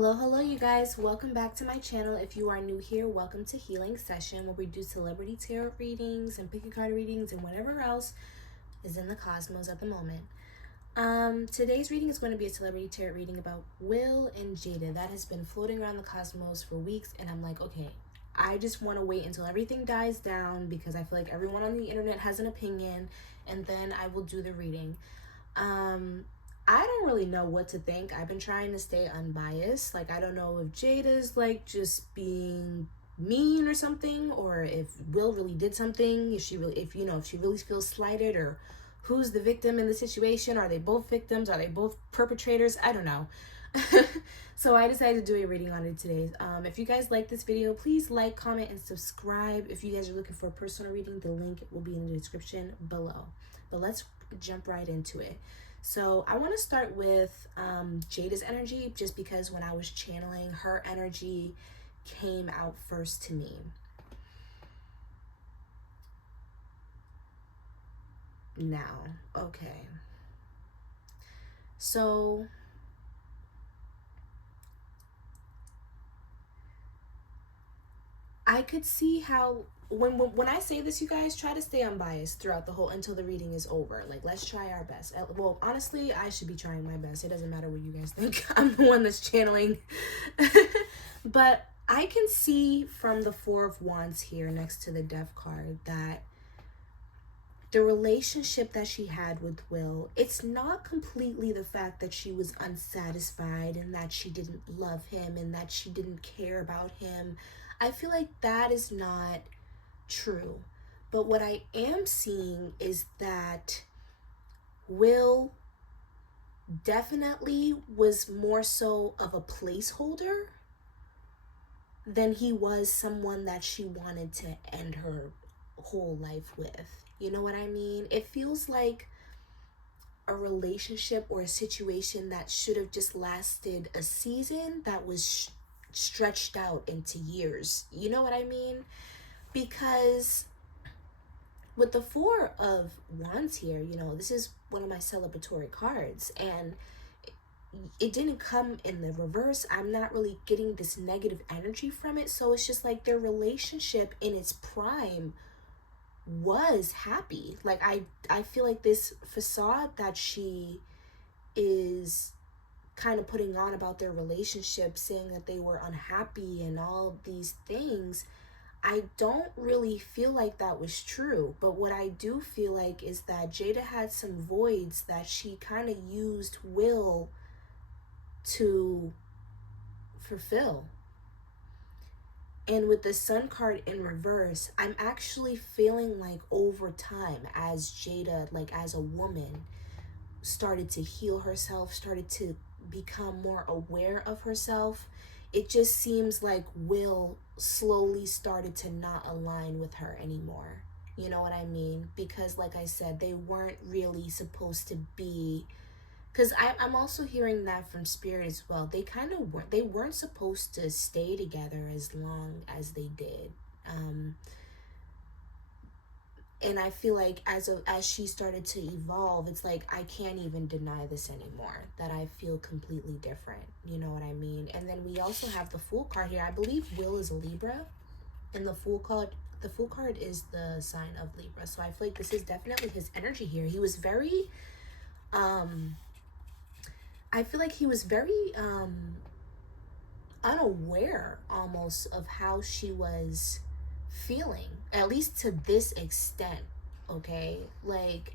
Hello you guys, welcome back to my channel. If you are new here, welcome to Healing Session, where we do celebrity tarot readings and pick a card readings and whatever else is in the cosmos at the moment. Today's reading is going to be a celebrity tarot reading about Will and Jada. That has been floating around the cosmos for weeks, and I'm like, okay, I just want to wait until everything dies down because I feel like everyone on the internet has an opinion, and then I will do the reading. I don't really know what to think. I've been trying to stay unbiased. Like, I don't know if Jada's like just being mean or something, or if Will really did something, if she really feels slighted, or who's the victim in the situation. Are they both victims? Are they both perpetrators? I don't know. So I decided to do a reading on it today. If you guys like this video, please like, comment, and subscribe. If you guys are looking for a personal reading, the link will be in the description below. But let's jump right into it. So I want to start with Jada's energy, just because when I was channeling, her energy came out first to me. Now, okay. So I could see how when I say this, you guys try to stay unbiased throughout the whole until the reading is over. Like, let's try our best. Well, honestly, I should be trying my best. It doesn't matter what you guys think. I'm the one that's channeling. But I can see from the Four of Wands here next to the Death card that the relationship that she had with Will, it's not completely the fact that she was unsatisfied and that she didn't love him and that she didn't care about him. I feel like that is not true. But what I am seeing is that Will definitely was more so of a placeholder than he was someone that she wanted to end her whole life with. You know what I mean? It feels like a relationship or a situation that should have just lasted a season that was stretched out into years. You know what I mean? Because with the Four of Wands here, this is one of my celebratory cards, and it didn't come in the reverse. I'm not really getting this negative energy from it. So it's just like their relationship in its prime was happy. Like, I feel like this facade that she is kind of putting on about their relationship, saying that they were unhappy and all these things, I don't really feel like that was true. But what I do feel like is that Jada had some voids that she kind of used Will to fulfill. And with the Sun card in reverse, I'm actually feeling like over time, as Jada, like as a woman, started to heal herself, started to become more aware of herself, it just seems like Will slowly started to not align with her anymore. You know what I mean? Because like I said, they weren't really supposed to be, because I'm also hearing that from Spirit as well. They weren't supposed to stay together as long as they did. And I feel like as she started to evolve, it's like I can't even deny this anymore, that I feel completely different. You know what I mean? And then we also have the Fool card here. I believe Will is a Libra, and the Fool card is the sign of Libra. So I feel like this is definitely his energy here. He was very I feel like he was very unaware almost of how she was feeling, at least to this extent. Okay, like,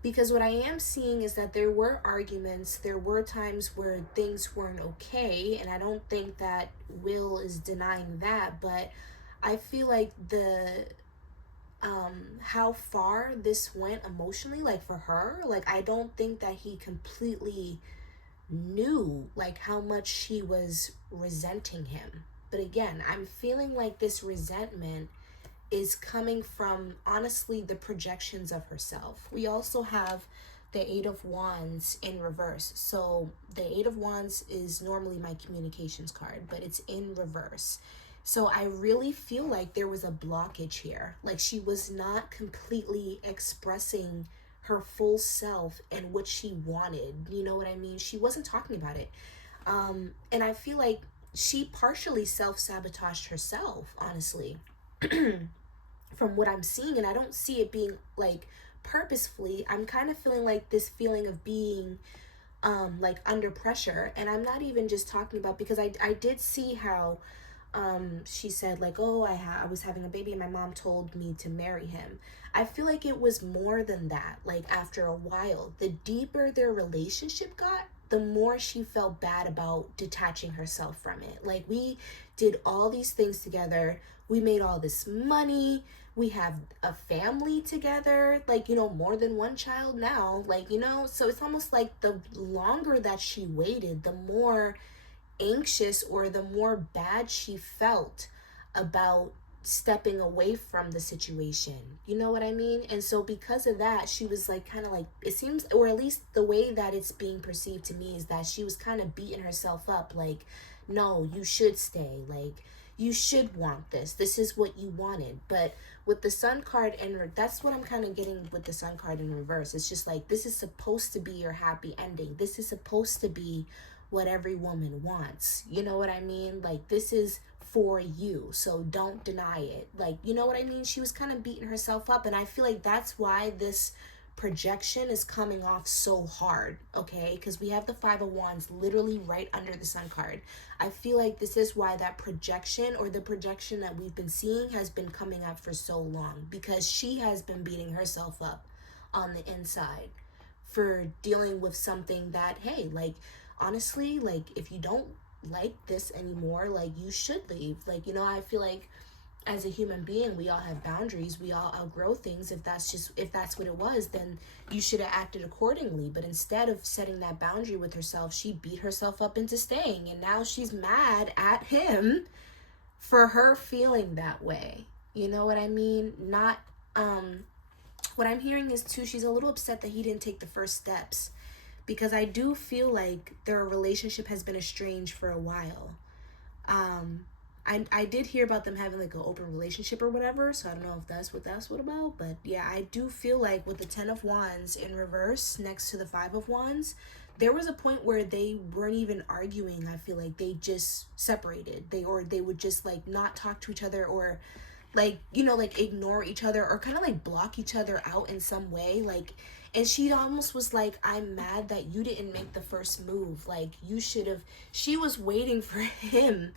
because what I am seeing is that there were arguments, there were times where things weren't okay, and I don't think that Will is denying that, but I feel like the how far this went emotionally, like for her, like I don't think that he completely knew like how much she was resenting him. But again, I'm feeling like this resentment is coming from, honestly, the projections of herself. We also have the Eight of Wands in reverse. So the Eight of Wands is normally my communications card, but it's in reverse. So I really feel like there was a blockage here. Like, she was not completely expressing her full self and what she wanted. You know what I mean? She wasn't talking about it. And I feel like she partially self-sabotaged herself, honestly, from what I'm seeing. And I don't see it being like purposefully. I'm kind of feeling like this feeling of being like under pressure. And I'm not even just talking about, because I did see how she said like, oh, I was having a baby and my mom told me to marry him. I feel like it was more than that. Like after a while, the deeper their relationship got, the more she felt bad about detaching herself from it. Like, we did all these things together, we made all this money, we have a family together, like, you know, more than one child now, like, you know. So it's almost like the longer that she waited, the more anxious or the more bad she felt about stepping away from the situation. You know what I mean? And so because of that, she was like kind of like, it seems, or at least the way that it's being perceived to me, is that she was kind of beating herself up like, no, you should stay. Like, you should want this. This is what you wanted. But with the sun card, and that's what I'm kind of getting with the sun card in reverse. It's just like, this is supposed to be your happy ending. This is supposed to be what every woman wants. You know what I mean? Like, this is for you, so don't deny it. Like, you know what I mean? She was kind of beating herself up, and I feel like that's why this projection is coming off so hard, okay? Because we have the Five of Wands literally right under the Sun card. I feel like this is why that projection, or the projection that we've been seeing, has been coming up for so long, because she has been beating herself up on the inside for dealing with something that, hey, like, honestly, like, if you don't like this anymore, like, you should leave. Like, you know, I feel like as a human being, we all have boundaries, we all outgrow things. If that's what it was, then you should have acted accordingly. But instead of setting that boundary with herself, she beat herself up into staying, and now she's mad at him for her feeling that way. You know what I mean? Not what I'm hearing is too, she's a little upset that he didn't take the first steps, because I do feel like their relationship has been estranged for a while. I did hear about them having like an open relationship or whatever, so I don't know if that's what about. But yeah, I do feel like with the Ten of Wands in reverse next to the Five of Wands, there was a point where they weren't even arguing. I feel like they just separated. They would just like not talk to each other, or like, you know, like ignore each other, or kind of like block each other out in some way. Like, and she almost was like, I'm mad that you didn't make the first move. Like, you should have. She was waiting for him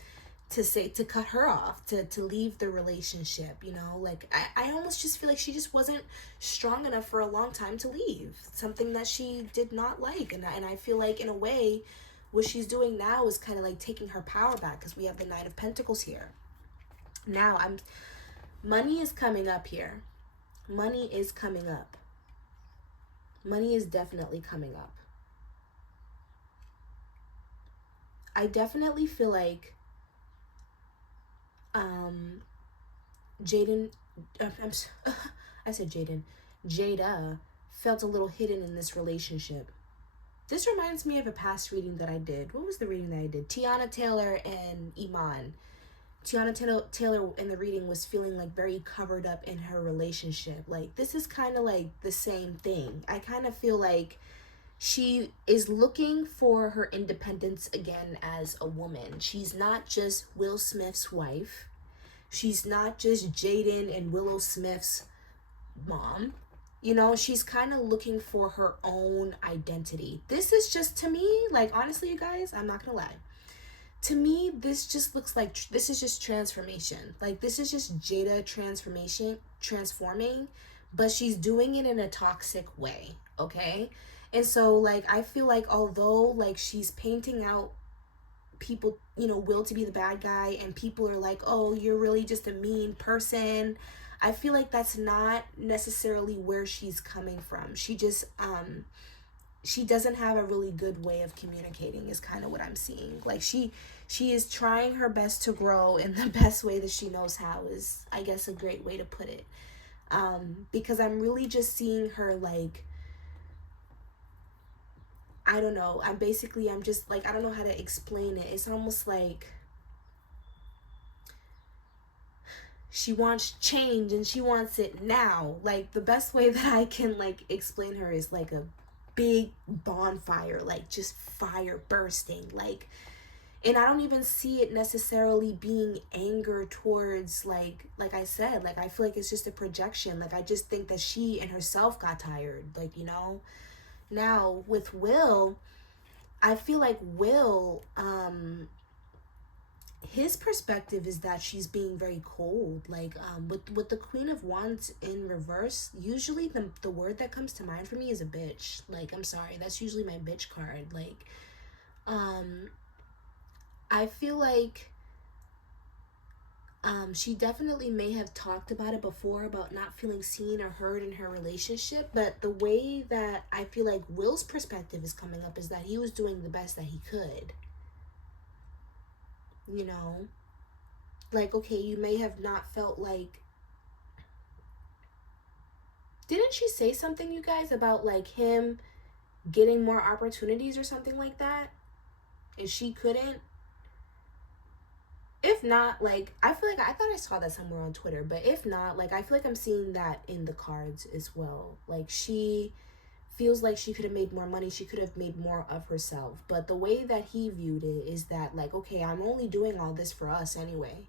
to cut her off, to leave the relationship, you know. Like, I almost just feel like she just wasn't strong enough for a long time to leave something that she did not like. And I feel like in a way what she's doing now is kind of like taking her power back, because we have the Knight of Pentacles here. Now money is coming up here. Money is coming up. Money is definitely coming up. I definitely feel like Jaden, I said Jaden, Jada felt a little hidden in this relationship. This reminds me of a past reading that I did. What was the reading that I did? Tiana Taylor and Iman. Tiana Taylor in the reading was feeling like very covered up in her relationship. Like, this is kind of like the same thing. I kind of feel like she is looking for her independence again as a woman. She's not just Will Smith's wife. She's not just Jaden and Willow Smith's mom. You know, she's kind of looking for her own identity. This is just, to me, like, honestly, you guys, I'm not gonna lie. To me, this just looks like, this is just transformation. Like, this is just Jada transforming, but she's doing it in a toxic way, okay? And so, like, I feel like although, like, she's painting out people, you know, Will to be the bad guy, and people are like, oh, you're really just a mean person, I feel like that's not necessarily where she's coming from. She just, she doesn't have a really good way of communicating, is kind of what I'm seeing. Like, she is trying her best to grow in the best way that she knows how, is, I guess, a great way to put it. Because I'm really just seeing her, like, I don't know. I'm just like, I don't know how to explain it. It's almost like she wants change and she wants it now. Like, the best way that I can, like, explain her is like a big bonfire, like just fire bursting, like, and I don't even see it necessarily being anger towards, like I said, like I feel like it's just a projection. Like I just think that she and herself got tired, like, you know. Now with Will, I feel like Will, his perspective is that she's being very cold. Like, with the Queen of Wands in reverse, usually the word that comes to mind for me is a bitch. Like, I'm sorry, that's usually my bitch card. Like, I feel like she definitely may have talked about it before, about not feeling seen or heard in her relationship, but the way that I feel like Will's perspective is coming up is that he was doing the best that he could, you know. Like, okay, you may have not felt like, didn't she say something, you guys, about like him getting more opportunities or something like that, and she couldn't? If not, like, I feel like I thought I saw that somewhere on Twitter, but if not, like, I feel like I'm seeing that in the cards as well. Like, she feels like she could have made more money, she could have made more of herself, but the way that he viewed it is that, like, okay, I'm only doing all this for us anyway,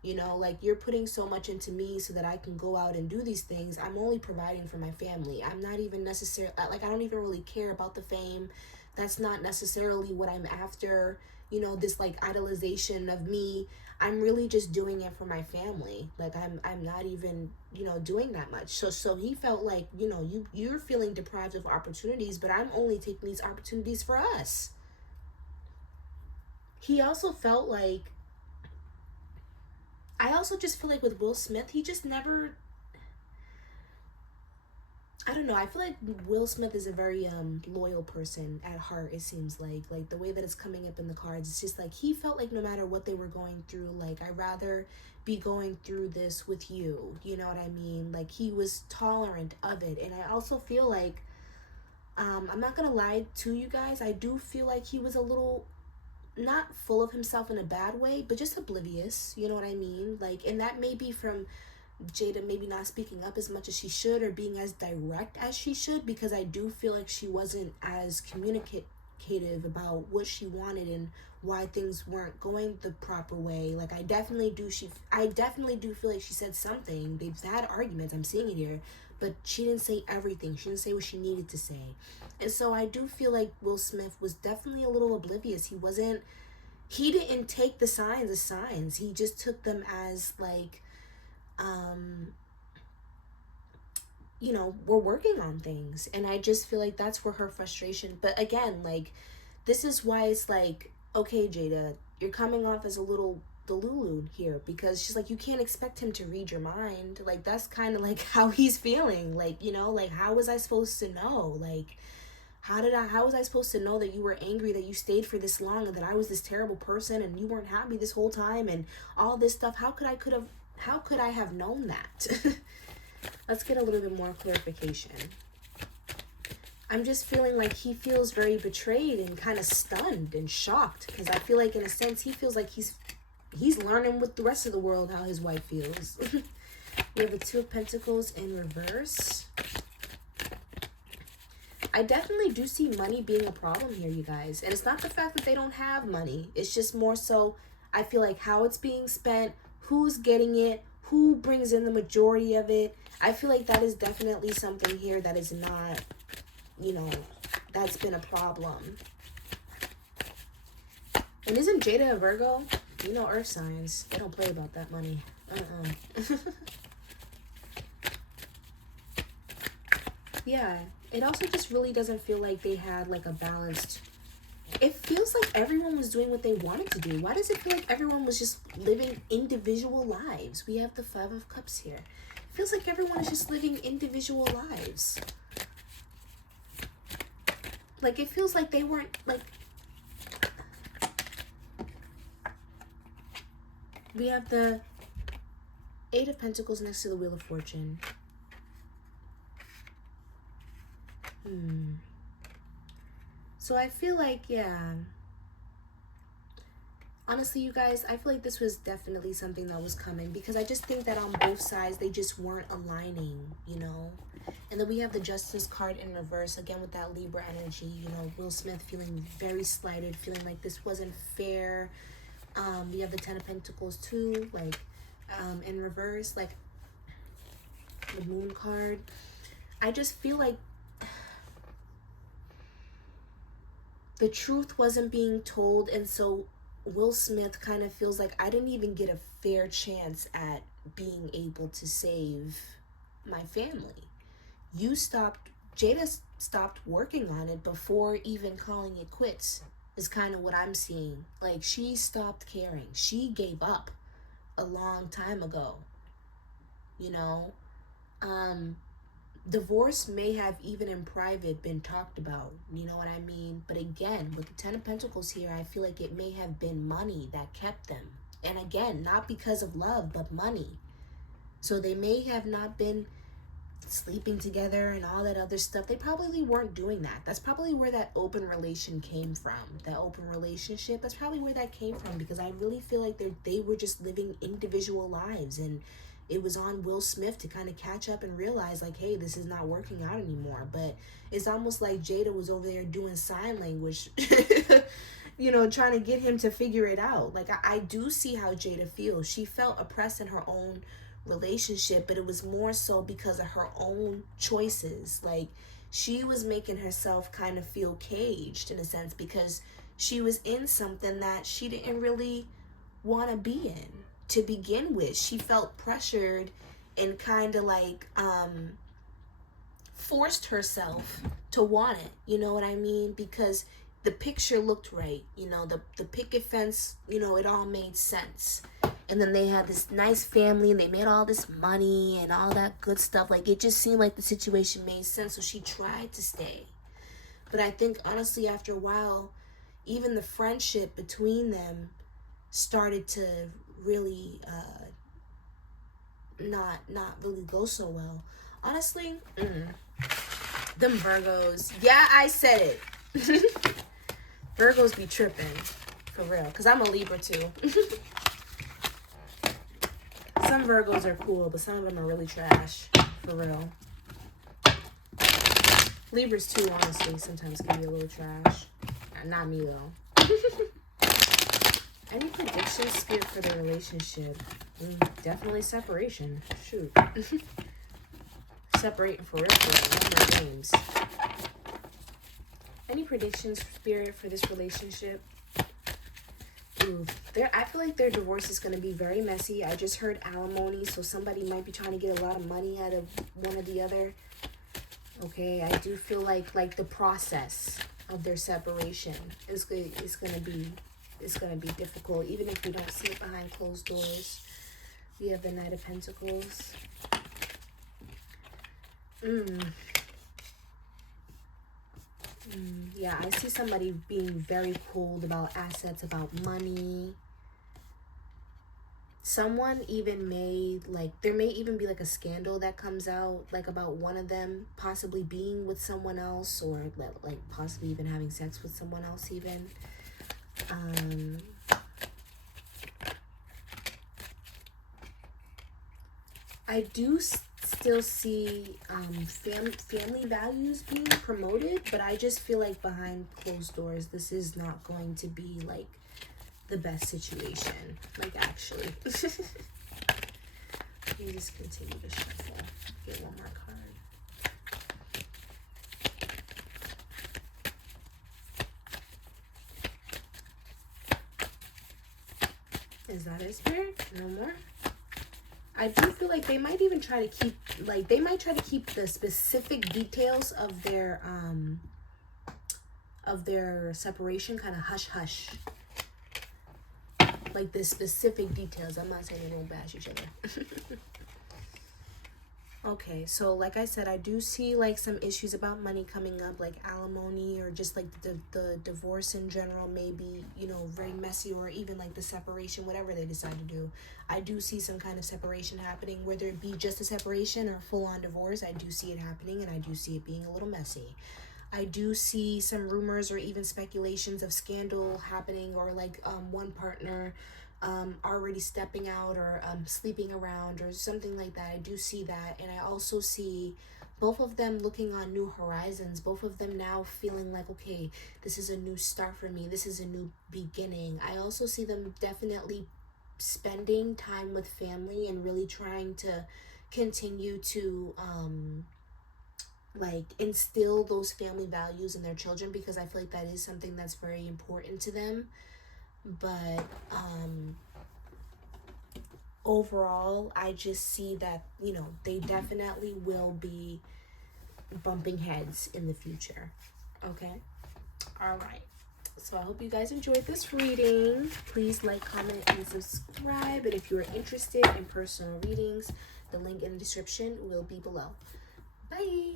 you know, like, you're putting so much into me so that I can go out and do these things. I'm only providing for my family. I'm not even necessarily, like, I don't even really care about the fame. That's not necessarily what I'm after, you know, this like idolization of me. I'm really just doing it for my family. Like, I'm not even, you know, doing that much. So he felt like, you know, you're feeling deprived of opportunities, but I'm only taking these opportunities for us. He also felt like, I also just feel like with Will Smith, he just never, I don't know. I feel like Will Smith is a very loyal person at heart. It seems like the way that it's coming up in the cards, it's just like he felt like no matter what they were going through, like, I'd rather be going through this with you. You know what I mean? Like, he was tolerant of it, and I also feel like, I'm not gonna lie to you guys, I do feel like he was a little, not full of himself in a bad way, but just oblivious. You know what I mean? Like, and that may be from Jada maybe not speaking up as much as she should, or being as direct as she should, because I do feel like she wasn't as communicative about what she wanted and why things weren't going the proper way. Like, I definitely do feel like she said something. They've had arguments, I'm seeing it here, but she didn't say everything. She didn't say what she needed to say. And so I do feel like Will Smith was definitely a little oblivious. He didn't take the signs as signs. He just took them as like, you know, we're working on things. And I just feel like that's where her frustration, but again, like, this is why it's like, okay, Jada, you're coming off as a little delulu here, because she's like, you can't expect him to read your mind. Like, that's kind of like how he's feeling. Like, you know, like, how was I supposed to know? Like, how was I supposed to know that you were angry, that you stayed for this long, and that I was this terrible person and you weren't happy this whole time and all this stuff? How could I have known that? Let's get a little bit more clarification. I'm just feeling like he feels very betrayed and kind of stunned and shocked, because I feel like in a sense he feels like he's learning with the rest of the world how his wife feels. We have the Two of Pentacles in reverse. I definitely do see money being a problem here, you guys. And it's not the fact that they don't have money. It's just more so, I feel like how it's being spent, who's getting it, who brings in the majority of it. I feel like that is definitely something here that is not, you know, that's been a problem. And isn't Jada a Virgo? You know, earth signs, they don't play about that money. Yeah, it also just really doesn't feel like they had like a balanced, it feels like everyone was doing what they wanted to do. Why does it feel like everyone was just living individual lives? We have the Five of Cups here. It feels like everyone is just living individual lives. Like, it feels like they weren't, like, we have the Eight of Pentacles next to the Wheel of Fortune. So I feel like, yeah, Honestly, you guys, I feel like this was definitely something that was coming, because I just think that on both sides they just weren't aligning, you know. And then we have the Justice card in reverse again with that Libra energy. You know, Will Smith feeling very slighted, feeling like this wasn't fair. We have the Ten of Pentacles too, like in reverse, like the Moon card. I just feel like the truth wasn't being told, and so Will Smith kind of feels like I didn't even get a fair chance at being able to save my family. Jada stopped working on it before even calling it quits, is kind of what I'm seeing. Like, she stopped caring. She gave up a long time ago, you know? Divorce may have even in private been talked about, you know what I mean? But again, with the Ten of Pentacles here, I feel like it may have been money that kept them. And again, not because of love, but money. So they may have not been sleeping together and all that other stuff. They probably weren't doing that. That's probably where that open relation came from. That open relationship, that's probably where that came from, because I really feel like they were just living individual lives, and it was on Will Smith to kind of catch up and realize, like, hey, this is not working out anymore. But it's almost like Jada was over there doing sign language, you know, trying to get him to figure it out. Like, I do see how Jada feels. She felt oppressed in her own relationship, but it was more so because of her own choices. Like, she was making herself kind of feel caged in a sense, because she was in something that she didn't really want to be in to begin with. She felt pressured and kind of like forced herself to want it, you know what I mean? Because the picture looked right, you know, the picket fence, you know, it all made sense. And then they had this nice family and they made all this money and all that good stuff. Like, it just seemed like the situation made sense, so she tried to stay. But I think honestly, after a while, even the friendship between them started to really not really go so well. Honestly, them Virgos. Yeah, I said it. Virgos be tripping, for real. Because I'm a Libra too. Some Virgos are cool, but some of them are really trash, for real. Libras too, honestly, sometimes can be a little trash. Not me though. Any predictions, Spirit, for the relationship? Definitely separation. Shoot. Separating for real, no more games. Any predictions, Spirit, for this relationship? I feel like their divorce is going to be very messy. I just heard alimony, so somebody might be trying to get a lot of money out of one or the other. Okay, I do feel like the process of their separation is going to be difficult, even if we don't see it behind closed doors. We have the Knight of Pentacles. Yeah, I see somebody being very cold about assets, about money. Someone even there may even be like a scandal that comes out, like about one of them possibly being with someone else, or like possibly even having sex with someone else even. I do still see family values being promoted, but I just feel like behind closed doors, this is not going to be like the best situation. Like, actually. Let me just continue to shuffle. Get one more card. Is that it, Spirit? No more? I do feel like they might even try to keep, the specific details of their separation kind of hush-hush. Like, the specific details. I'm not saying they won't bash each other. Okay, so like I said, I do see like some issues about money coming up, like alimony, or just like the divorce in general, maybe, you know, very messy, or even like the separation, whatever they decide to do. I do see some kind of separation happening, whether it be just a separation or full-on divorce. I do see it happening, and I do see it being a little messy. I do see some rumors or even speculations of scandal happening, or like one partner already stepping out, or sleeping around, or something like that. I do see that. And I also see both of them looking on new horizons, both of them now feeling like, okay, this is a new start for me, this is a new beginning. I also see them definitely spending time with family and really trying to continue to like instill those family values in their children, because I feel like that is something that's very important to them. But overall, I just see that, you know, they definitely will be bumping heads in the future. Okay? All right. So I hope you guys enjoyed this reading. Please like, comment, and subscribe. And if you are interested in personal readings, the link in the description will be below. Bye.